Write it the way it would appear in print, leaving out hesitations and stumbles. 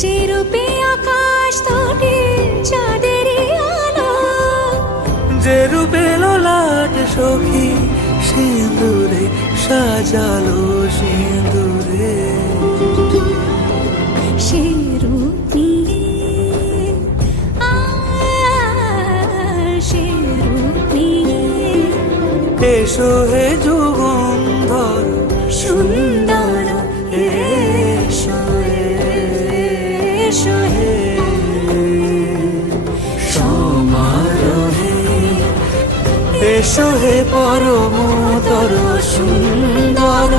যে রূপে আকাশ তটে চাঁদেরই আলো, যে রূপে ললাট সখী সিঁদুরে সাজালো সিঁদুরে। সে রূপ নিয়ে সে রূপ নিয়ে এসো হে যুগন্ধর সুন্দর এসো এসো হে সমারোহে এসো হে পরমতর সুন্দর